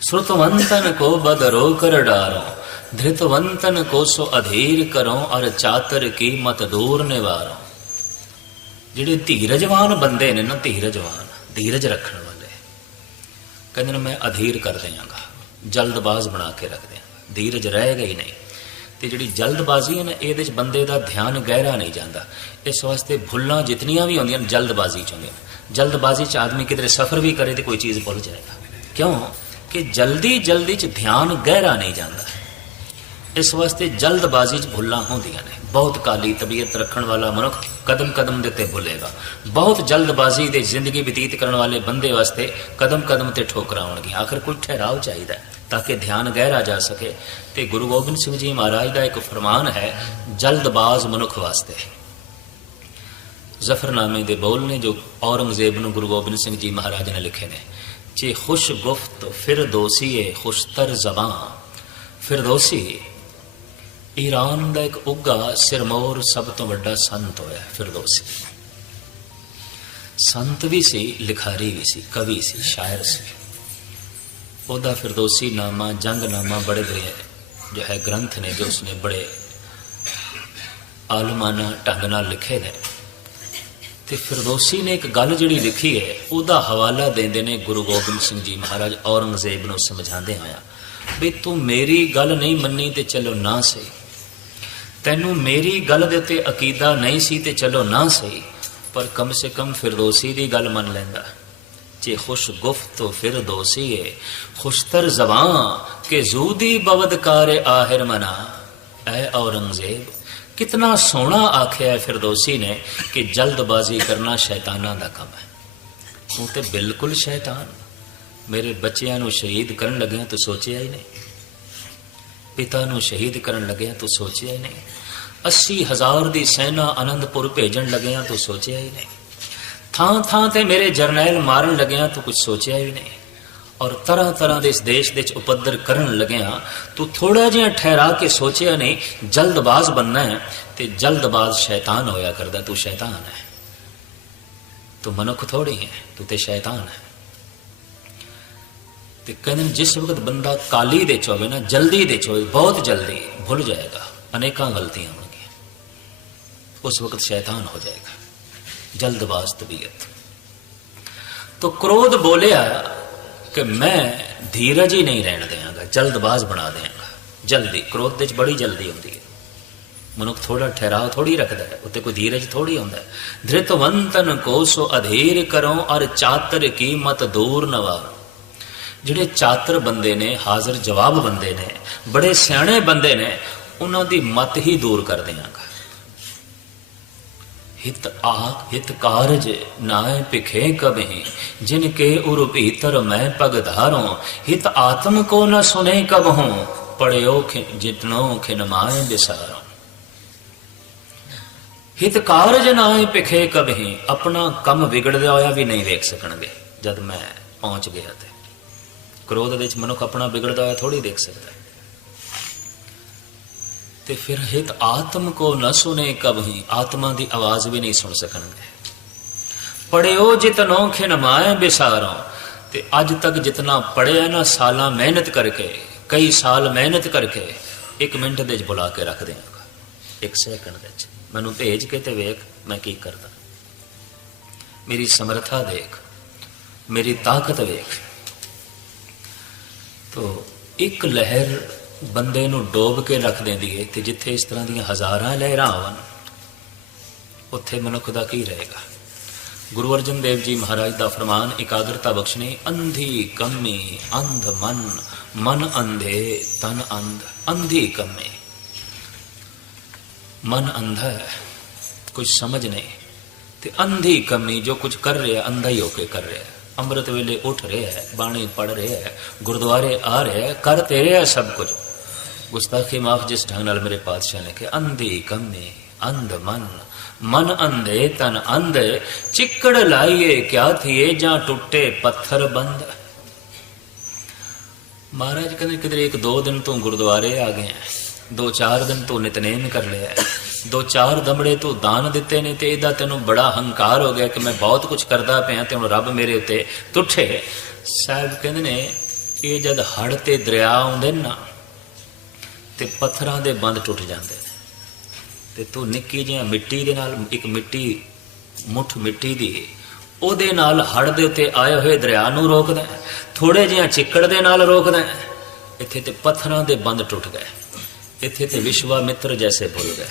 श्रुतवंतन को बदरो कर डारो धृतवंतन को सो अधीर करो और चातर की मत दूर निवारो ਜਿਹੜੇ ਧੀਰਜਵਾਨ ਬੰਦੇ ਨੇ ਨਾ ਧੀਰਜਵਾਨ ਧੀਰਜ ਰੱਖਣ ਵਾਲੇ ਕਹਿੰਦੇ ਨੇ ਮੈਂ ਅਧੀਰ ਕਰ ਦਿਆਂਗਾ ਜਲਦਬਾਜ਼ ਬਣਾ ਕੇ ਰੱਖ ਦਿਆਂਗਾ ਧੀਰਜ ਰਹੇਗਾ ਹੀ ਨਹੀਂ ਤੇ ਜਿਹੜੀ ਜਲਦਬਾਜ਼ੀ ਹੈ ਨਾ, ਇਹਦੇ ਚ ਬੰਦੇ ਦਾ ਧਿਆਨ ਗਹਿਰਾ ਨਹੀਂ ਜਾਂਦਾ। ਇਸ ਵਾਸਤੇ ਭੁੱਲਾਂ ਜਿਤਨੀਆਂ ਵੀ ਹੁੰਦੀਆਂ ਜਲਦਬਾਜ਼ੀ ਚ ਹੁੰਦੀਆਂ ਨੇ। ਜਲਦਬਾਜ਼ੀ ਚ ਆਦਮੀ ਕਿਧਰੇ ਸਫ਼ਰ ਵੀ ਕਰੇ ਤੇ ਕੋਈ ਚੀਜ਼ ਭੁੱਲ ਜਾਏਗਾ। ਕਿਉਂ? ਕਿ ਜਲਦੀ ਜਲਦੀ ਚ ਧਿਆਨ ਗਹਿਰਾ ਨਹੀਂ ਜਾਂਦਾ। ਇਸ ਵਾਸਤੇ ਜਲਦਬਾਜ਼ੀ ਚ ਭੁੱਲਾਂ ਹੁੰਦੀਆਂ ਨੇ। ਬਹੁਤ ਕਾਲੀ ਤਬੀਅਤ ਰੱਖਣ ਵਾਲਾ ਮਨੁੱਖ ਕਦਮ ਕਦਮ ਦੇ ਉੱਤੇ ਭੁੱਲੇਗਾ। ਬਹੁਤ ਜਲਦਬਾਜ਼ੀ ਦੇ ਜ਼ਿੰਦਗੀ ਬਤੀਤ ਕਰਨ ਵਾਲੇ ਬੰਦੇ ਵਾਸਤੇ ਕਦਮ ਕਦਮ ਤੇ ਠੋਕਰਾਂ ਆਉਣਗੀਆਂ। ਆਖਰ ਕੋਈ ਠਹਿਰਾਓ ਚਾਹੀਦਾ ਤਾਂ ਕਿ ਧਿਆਨ ਗਹਿਰਾ ਜਾ ਸਕੇ। ਤੇ ਗੁਰੂ ਗੋਬਿੰਦ ਸਿੰਘ ਜੀ ਮਹਾਰਾਜ ਦਾ ਇੱਕ ਫਰਮਾਨ ਹੈ, ਜਲਦਬਾਜ਼ ਮਨੁੱਖ ਵਾਸਤੇ। ਜ਼ਫਰਨਾਮੇ ਦੇ ਬੋਲ ਨੇ ਜੋ ਔਰੰਗਜ਼ੇਬ ਨੂੰ ਗੁਰੂ ਗੋਬਿੰਦ ਸਿੰਘ ਜੀ ਮਹਾਰਾਜ ਨੇ ਲਿਖੇ ਨੇ, ਜੇ ਖੁਸ਼ ਗੁਫਤ ਫਿਰਦੋਸ਼ੀ ਏ ਖੁਸ਼ਤਰ ਜ਼ਬਾਂ ਫਿਰਦੋਸ਼ੀ ਈਰਾਨ ਦਾ ਇੱਕ ਉੱਗਾ ਸਿਰਮੌਰ ਸਭ ਤੋਂ ਵੱਡਾ ਸੰਤ ਹੋਇਆ ਫਿਰਦੋਸ਼ੀ ਸੰਤ ਵੀ ਸੀ, ਲਿਖਾਰੀ ਵੀ ਸੀ, ਕਵੀ ਸੀ, ਸ਼ਾਇਰ ਸੀ। ਉਹਦਾ ਫਿਰਦੌਸੀ ਨਾਮਾ ਜੰਗਨਾਮਾ ਬੜੇ ਬੜੇ ਜੋ ਹੈ ਗ੍ਰੰਥ ਨੇ, ਜੋ ਉਸਨੇ ਬੜੇ ਆਲਮਾਨਾ ਢੰਗ ਨਾਲ ਲਿਖੇ ਨੇ। ਤੇ ਫਿਰਦੌਸੀ ਨੇ ਇੱਕ ਗੱਲ ਜਿਹੜੀ ਲਿਖੀ ਹੈ, ਉਹਦਾ ਹਵਾਲਾ ਦਿੰਦੇ ਨੇ ਗੁਰੂ ਗੋਬਿੰਦ ਸਿੰਘ ਜੀ ਮਹਾਰਾਜ ਔਰੰਗਜ਼ੇਬ ਨੂੰ ਸਮਝਾਉਂਦੇ ਹੋਇਆ ਵੀ ਤੂੰ ਮੇਰੀ ਗੱਲ ਨਹੀਂ ਮੰਨੀ ਤੇ ਚਲੋ ਨਾ ਸਹੀ। ਤੈਨੂੰ ਮੇਰੀ ਗੱਲ ਦੇ ਉੱਤੇ ਅਕੀਦਾ ਨਹੀਂ ਸੀ ਤੇ ਚਲੋ ਨਾ ਸਹੀ। ਪਰ ਕਮ ਸੇ ਕਮ ਫਿਰਦੌਸੀ ਦੀ ਗੱਲ ਮੰਨ ਲੈਂਦਾ। ਜੇ ਖੁਸ਼ ਗੁਫਤ ਫਿਰਦੌਸੀ ਹੈ ਖੁਸ਼ਤਰ ਜ਼ਬਾਂ ਕਿ ਜ਼ੂਦੀ ਬਵਦਕਾਰ ਆਹਿਰ ਮਨਾ। ਐ ਔਰੰਗਜ਼ੇਬ, ਕਿਤਨਾ ਸੋਹਣਾ ਆਖਿਆ ਹੈ ਫਿਰਦੌਸੀ ਨੇ ਕਿ ਜਲਦਬਾਜ਼ੀ ਕਰਨਾ ਸ਼ੈਤਾਨਾਂ ਦਾ ਕੰਮ ਹੈ। ਤੂੰ ਤੇ ਬਿਲਕੁਲ ਸ਼ੈਤਾਨ। ਮੇਰੇ ਬੱਚਿਆਂ ਨੂੰ ਸ਼ਹੀਦ ਕਰਨ ਲੱਗਿਆ ਤੂੰ ਸੋਚਿਆ ਹੀ ਨਹੀਂ। ਪਿਤਾ ਨੂੰ ਸ਼ਹੀਦ ਕਰਨ ਲੱਗਿਆ ਤੂੰ ਸੋਚਿਆ ਹੀ ਨਹੀਂ। 80000 ਦੀ ਸੈਨਾ ਆਨੰਦਪੁਰ ਭੇਜਣ ਲੱਗਿਆ ਤੂੰ ਸੋਚਿਆ ਹੀ ਨਹੀਂ। ਥਾਂ ਥਾਂ ਤੇ ਮੇਰੇ ਜਰਨੈਲ ਮਾਰਨ ਲੱਗਿਆ ਤੂੰ ਕੁਝ ਸੋਚਿਆ ਹੀ ਨਹੀਂ। ਔਰ ਤਰ੍ਹਾਂ ਤਰ੍ਹਾਂ ਦੇ ਇਸ ਦੇਸ਼ ਦੇ ਵਿੱਚ ਉਪਦਰ ਕਰਨ ਲੱਗਿਆ, ਤੂੰ ਥੋੜਾ ਜਿਹਾ ਠਹਿਰਾ ਕੇ ਸੋਚਿਆ ਨਹੀਂ, ਜਲਦਬਾਜ਼ ਬੰਨਾ ਹੈ ਤੇ ਜਲਦਬਾਜ਼ ਸ਼ੈਤਾਨ ਹੋਇਆ ਕਰਦਾ, ਤੂੰ ਸ਼ੈਤਾਨ ਹੈ। ਤੂੰ ਮਨੁੱਖ ਥੋੜੀ ਹੈ, ਤੂੰ ਤੇ ਸ਼ੈਤਾਨ ਹੈ। ਤੇ ਕਹਿੰਦੇ ਨੇ, ਜਿਸ ਵਕਤ ਬੰਦਾ ਕਾਲੀ ਦੇ ਚ ਹੋਵੇ ਨਾ, ਜਲਦੀ ਦੇ ਚ ਹੋਵੇ, ਬਹੁਤ ਜਲਦੀ ਭੁੱਲ ਜਾਏਗਾ, ਅਨੇਕਾਂ ਗਲਤੀਆਂ ਹੋਣਗੀਆਂ। ਉਸ ਵਕਤ ਸ਼ੈਤਾਨ ਹੋ ਜਾਏਗਾ। ਜਲਦਬਾਜ਼ ਤਬੀਅਤ ਤੋ ਕ੍ਰੋਧ ਬੋਲਿਆ ਕਿ ਮੈਂ ਧੀਰਜ ਹੀ ਨਹੀਂ ਰਹਿਣ ਦਿਆਂਗਾ ਜਲਦਬਾਜ਼ ਬਣਾ ਦਿਆਂਗਾ। ਜਲਦੀ, ਕ੍ਰੋਧ ਦੇ ਚ ਬੜੀ ਜਲਦੀ ਹੁੰਦੀ ਹੈ। ਮਨੁੱਖ ਥੋੜਾ ਠਹਿਰਾਓ ਥੋੜੀ ਰੱਖਦਾ ਹੈ, ਉੱਤੇ ਕੋਈ ਧੀਰਜ ਥੋੜੀ ਹੁੰਦਾ ਹੈ। ਧ੍ਰਿਤਵੰਤਨ ਕੋ ਸੋ ਅਧੀਰ ਕਰੋ ਅਰ ਚਾਤਰ ਕੀ ਮਤ ਦੂਰ ਨਵਾ ਜਿਹੜੇ ਚਾਤਰ ਬੰਦੇ ਨੇ, ਹਾਜ਼ਰ ਜਵਾਬ ਬੰਦੇ ਨੇ, ਬੜੇ ਸਿਆਣੇ ਬੰਦੇ ਨੇ, ਉਹਨਾਂ ਦੀ ਮਤ ਹੀ ਦੂਰ ਕਰ ਦਿਆਂਗਾ। ਹਿਤ ਆ, ਹਿਤ ਕਾਰਜ ਨਾਏ ਪਿਖੇ ਕਬਹਿ, ਜਿਨ ਕੇ ਉਰ ਭੀਤਰ ਮੈਂ ਪਗ ਧਾਰੋ ਹਿਤ ਆਤਮ ਕੋ ਨ ਸੁਨੇ ਕਬਹੂ, ਪੜਿਓ ਖਿ, ਜਿਤਨੋ ਹਿਤ ਕਾਰਜ ਨਾਏ ਪਿਖੇ ਕਬਹਿ, ਆਪਣਾ ਕੰਮ ਵਿਗੜਦਾ ਹੋਇਆ ਵੀ ਨਹੀਂ ਦੇਖ ਸਕਣਗੇ, ਜਦ ਮੈਂ ਪਹੁੰਚ ਗਿਆ ਤੇ। ਕ੍ਰੋਧ ਵਿੱਚ ਮਨੁੱਖ ਆਪਣਾ ਵਿਗੜਦਾ ਹੋਇਆ ਥੋੜੀ ਦੇਖ ਸਕਦਾ ਤੇ ਫਿਰ ਹਿਤ ਆਤਮ ਕੋ ਨ ਸੁਨੇ ਕਬਹੀ ਆਤਮਾ ਦੀ ਆਵਾਜ਼ ਵੀ ਨਹੀਂ ਸੁਣ ਸਕਣਗੇ। ਪੜਿਓ ਜਿਤਨੋ ਖਿਨ ਬਿਸਾਰੋ, ਤੇ ਅੱਜ ਤੱਕ ਜਿਤਨਾ ਪੜਿਆ ਨਾ ਸਾਲਾਂ ਮਿਹਨਤ ਕਰਕੇ, ਕਈ ਸਾਲ ਮਿਹਨਤ ਕਰਕੇ, ਇੱਕ ਮਿੰਟ ਦੇ ਵਿੱਚ ਬੁਲਾ ਕੇ ਰੱਖ ਦਿਆਂਗਾ ਇੱਕ ਸੈਕਿੰਡ ਦੇ ਵਿੱਚ। ਮੈਨੂੰ ਭੇਜ ਕੇ ਤੇ ਵੇਖ ਮੈਂ ਕੀ ਕਰਦਾ। ਮੇਰੀ ਸਮਰੱਥਾ ਦੇਖ, ਮੇਰੀ ਤਾਕਤ ਵੇਖ। ਤੋ ਇੱਕ ਲਹਿਰ ਬੰਦੇ ਨੂੰ ਡੋਬ ਕੇ ਰੱਖ ਦਿੰਦੀ ਹੈ ਤੇ ਜਿੱਥੇ ਇਸ ਤਰ੍ਹਾਂ ਦੀਆਂ ਹਜ਼ਾਰਾਂ ਲਹਿਰਾਂ ਆਵਨ ਉੱਥੇ ਮਨੁੱਖ ਦਾ ਕੀ ਰਹੇਗਾ? ਗੁਰੂ ਅਰਜਨ ਦੇਵ ਜੀ ਮਹਾਰਾਜ ਦਾ ਫਰਮਾਨ, ਇਕਾਗਰਤਾ ਬਖਸ਼ਣੀ, ਅੰਧੀ ਕੰਮੀ, ਅੰਧ ਮਨ ਮਨ ਅੰਧੇ, ਤਨ ਅੰਧ, ਅੰਧੀ ਕੰਮੀ। ਮਨ ਅੰਧਾ ਹੈ, ਕੁਝ ਸਮਝ ਨਹੀਂ, ਤੇ ਅੰਧੀ ਕੰਮੀ ਜੋ ਕੁਝ ਕਰ ਰਿਹਾ, ਅੰਧਾ ਹੀ ਹੋ ਕੇ ਕਰ ਰਿਹਾ। ਅੰਮ੍ਰਿਤ ਵੇਲੇ ਉੱਠ ਰਿਹਾ ਹੈ, ਬਾਣੀ ਪੜ ਰਿਹਾ ਹੈ, ਗੁਰਦੁਆਰੇ ਆ ਰਿਹਾ ਹੈ ਕਰ ਤੇ ਰਿਹਾ ਸਭ ਕੁਝ। ਗੁਸਤਾਖੀ ਮਾਫ ਜਿਸ ਢੰਗ ਨਾਲ ਮੇਰੇ ਪਾਤਸ਼ਾਹ ਨੇ ਕਿ ਅੰਧੀ ਕੰਮੀ ਅੰਧ ਮਨ ਮਨ ਅੰਧੇ, ਤਨ ਅੰਧ, ਚਿੱਕੜ ਲਾਈਏ, ਕਿਆ ਥੀਏ, ਜਾਂ ਟੁੱਟੇ ਪੱਥਰ ਬੰਦ। ਮਹਾਰਾਜ ਕਹਿੰਦੇ, ਕਿਧਰੇ ਇੱਕ ਦੋ ਦਿਨ ਤੋਂ ਗੁਰਦੁਆਰੇ ਆ ਗਏ ਹੈ ਦੋ ਚਾਰ ਦਿਨ ਤੋਂ ਨਿਤਨੇਮ ਕਰ ਲਿਆ ਦੋ ਚਾਰ ਦਮੜੇ ਤੋਂ ਦਾਨ ਦਿੱਤੇ ਨੇ ਤੇ ਇਹਦਾ ਤੈਨੂੰ ਬੜਾ ਹੰਕਾਰ ਹੋ ਗਿਆ ਕਿ ਮੈਂ ਬਹੁਤ ਕੁਝ ਕਰਦਾ ਪਿਆ ਤੇ ਹੁਣ ਰੱਬ ਮੇਰੇ ਉੱਤੇ ਤੁੱਠੇ। ਸਾਹਿਬ ਕਹਿੰਦੇ ਨੇ, ਇਹ ਜਦ ਹੜ ਤੇ ਦਰਿਆ ਆਉਂਦੇ ਨੇ ਨਾ ਤੇ ਪੱਥਰਾਂ ਦੇ ਬੰਦ ਟੁੱਟ ਜਾਂਦੇ ਨੇ। ਤੇ ਤੂੰ ਨਿੱਕੀ ਜਿਹੀ ਮਿੱਟੀ ਦੇ ਨਾਲ, ਇੱਕ ਮਿੱਟੀ, ਮੁੱਠ ਮਿੱਟੀ ਦੀ, ਉਹਦੇ ਨਾਲ ਹੜ ਦੇ ਉੱਤੇ ਆਏ ਹੋਏ ਦਰਿਆ ਨੂੰ ਰੋਕਦਾ ਥੋੜੇ ਜਿਹਾ ਚਿੱਕੜ ਦੇ ਨਾਲ ਰੋਕਦਾ ਇੱਥੇ ਤੇ ਪੱਥਰਾਂ ਦੇ ਬੰਦ ਟੁੱਟ ਗਏ। ਇੱਥੇ ਤੇ ਵਿਸ਼ਵਾ ਮਿੱਤਰ ਜੈਸੇ ਭੁੱਲ ਗਏ।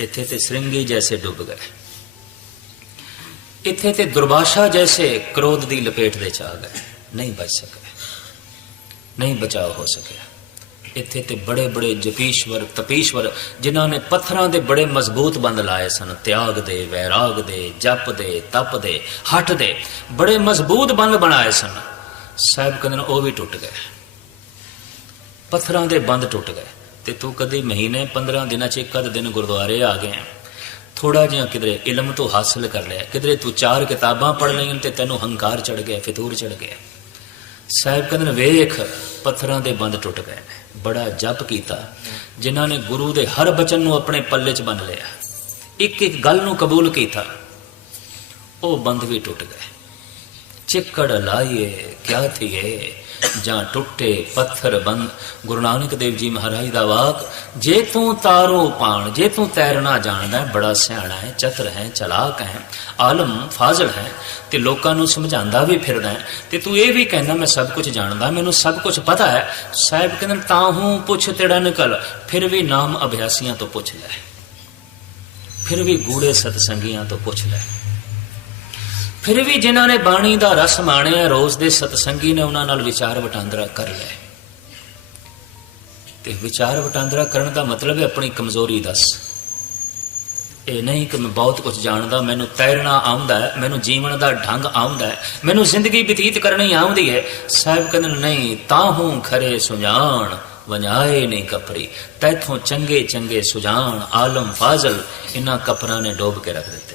ਇੱਥੇ ਤੇ ਸ੍ਰਿੰਗੀ ਜੈਸੇ ਡੁੱਬ ਗਏ। ਇੱਥੇ ਤੇ ਦੁਰਵਾਸ਼ਾ ਜੈਸੇ ਕ੍ਰੋਧ ਦੀ ਲਪੇਟ ਦੇ ਚ ਆ ਗਏ। ਨਹੀਂ ਬਚ ਸਕੇ। ਨਹੀਂ ਬਚਾਅ ਹੋ ਸਕਿਆ। ਇੱਥੇ ਤੇ ਬੜੇ ਬੜੇ ਜਪੀਸ਼ਵਰ, ਤਪੀਸ਼ਵਰ, ਜਿਨ੍ਹਾਂ ਨੇ ਪੱਥਰਾਂ ਦੇ ਬੜੇ ਮਜ਼ਬੂਤ ਬੰਦ ਲਾਏ ਸਨ। ਤਿਆਗ ਦੇ, ਵੈਰਾਗ ਦੇ, ਜਪ ਦੇ, ਤਪ ਦੇ, ਹੱਠ ਦੇ, ਬੜੇ ਮਜ਼ਬੂਤ ਬੰਦ ਬਣਾਏ ਸਨ। ਸਾਹਿਬ ਕਹਿੰਦੇ ਨੇ, ਉਹ ਵੀ ਟੁੱਟ ਗਏ। ਪੱਥਰਾਂ ਦੇ ਬੰਦ ਟੁੱਟ ਗਏ। ਤੇ ਤੂੰ ਕਦੇ ਮਹੀਨੇ 15 ਦਿਨਾਂ ਚ ਇੱਕ ਅੱਧ ਦਿਨ ਗੁਰਦੁਆਰੇ ਆ ਗਏ ਥੋੜਾ ਜਿਹਾ ਕਿਧਰੇ ਇਲਮ ਤੋਂ ਹਾਸਲ ਕਰ ਲਿਆ। ਕਿਧਰੇ ਤੂੰ ਚਾਰ ਕਿਤਾਬਾਂ ਪੜ੍ਹ ਲਈਆਂ ਤੇ ਤੈਨੂੰ ਹੰਕਾਰ ਚੜ ਗਿਆ, ਫਿਤੂਰ ਚੜ ਗਿਆ। ਸਾਹਿਬ ਕਹਿੰਦੇ ਨੇ, ਵੇਖ, ਪੱਥਰਾਂ ਦੇ ਬੰਦ ਟੁੱਟ ਗਏ ਨੇ। ਬੜਾ ਜਪ ਕੀਤਾ। ਜਿਨ੍ਹਾਂ ਨੇ ਗੁਰੂ ਦੇ ਹਰ ਬਚਨ ਨੂੰ ਆਪਣੇ ਪੱਲੇ 'ਚ ਬੰਨ ਲਿਆ। ਇੱਕ ਇੱਕ ਗੱਲ ਨੂੰ ਕਬੂਲ ਕੀਤਾ। ਉਹ ਬੰਦ ਵੀ ਟੁੱਟ ਗਏ। ਚਿੱਕੜ ਲਾਈਏ, ਕਿਆ ਥੀਏ? ਜਾਂ ਟੁੱਟੇ ਪੱਥਰ ਬੰਦ। ਗੁਰੂ ਨਾਨਕ ਦੇਵ ਜੀ ਮਹਾਰਾਜ ਦਾ ਵਾਕ, ਜੇ ਤੂੰ ਤਾਰੋ ਪਾਣ, ਜੇ ਤੂੰ ਤੈਰਨਾ ਜਾਣਦਾ, ਬੜਾ ਸਿਆਣਾ ਹੈ, ਚਤਰ ਹੈ, ਚਲਾਕ ਹੈ, ਆਲਮ, ਫਾਜ਼ਲ ਹੈ, ਤੇ ਲੋਕਾਂ ਨੂੰ ਸਮਝਾਉਂਦਾ ਵੀ ਫਿਰਦਾ ਹੈ। ਤੇ ਤੂੰ ਇਹ ਵੀ ਕਹਿੰਦਾ, ਮੈਂ ਸਭ ਕੁਝ ਜਾਣਦਾ, ਮੈਨੂੰ ਸਭ ਕੁਝ ਪਤਾ ਹੈ। ਸਾਹਿਬ ਕਹਿੰਦੇ ਤਾਂ ਹੂੰ, ਪੁੱਛ ਤੇੜਾ ਨਿਕਲ, ਫਿਰ ਵੀ ਨਾਮ ਅਭਿਆਸੀਆਂ ਤੋਂ ਪੁੱਛ ਲੈ। ਫਿਰ ਵੀ ਗੂੜੇ ਸਤਸੰਗੀਆਂ ਤੋਂ ਪੁੱਛ ਲੈ। ਫਿਰ ਵੀ ਜਿਨ੍ਹਾਂ ਨੇ ਬਾਣੀ ਦਾ ਰਸ ਮਾਣਿਆ, ਰੋਜ਼ ਦੇ ਸਤਸੰਗੀ ਨੇ ਉਹਨਾਂ ਨਾਲ ਵਿਚਾਰ ਵਟਾਂਦਰਾ ਕਰ ਲਿਆ ਤੇ ਵਿਚਾਰ ਵਟਾਂਦਰਾ ਕਰਨ ਦਾ ਮਤਲਬ ਹੈ ਆਪਣੀ ਕਮਜ਼ੋਰੀ ਦੱਸ। ਇਹ ਨਹੀਂ ਕਿ ਮੈਂ ਬਹੁਤ ਕੁਝ ਜਾਣਦਾ, ਮੈਨੂੰ ਤੈਰਨਾ ਆਉਂਦਾ ਹੈ, ਮੈਨੂੰ ਜੀਵਨ ਦਾ ਢੰਗ ਆਉਂਦਾ ਹੈ, ਮੈਨੂੰ ਜ਼ਿੰਦਗੀ ਬਤੀਤ ਕਰਨੀ ਆਉਂਦੀ ਹੈ। ਸਾਹਿਬ ਕਹਿੰਦੇ ਨਹੀਂ, ਤਾਂ ਹੂੰ ਖਰੇ ਸੁਝਾਣ ਵੰਜਾਏ ਨਹੀਂ ਕਪਰੀ। ਤੈਥੋਂ ਚੰਗੇ ਚੰਗੇ ਸੁਝਾਣ ਆਲਮ ਫਾਜ਼ਲ ਇਹਨਾਂ ਕਪਰਾਂ ਨੇ ਡੋਬ ਕੇ ਰੱਖ ਦਿੱਤੇ।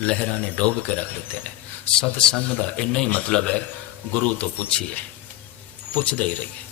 ਲਹਿਰਾਂ ਨੇ ਡੋਬ ਕੇ ਰੱਖ ਦਿੱਤੇ ਨੇ। ਸਤ ਸੰਗ ਦਾ ਇੰਨਾ ਹੀ ਮਤਲਬ ਹੈ, ਗੁਰੂ ਤੋਂ ਪੁੱਛੀਏ। ਪੁੱਛਦੇ ਹੀ ਰਹੀਏ।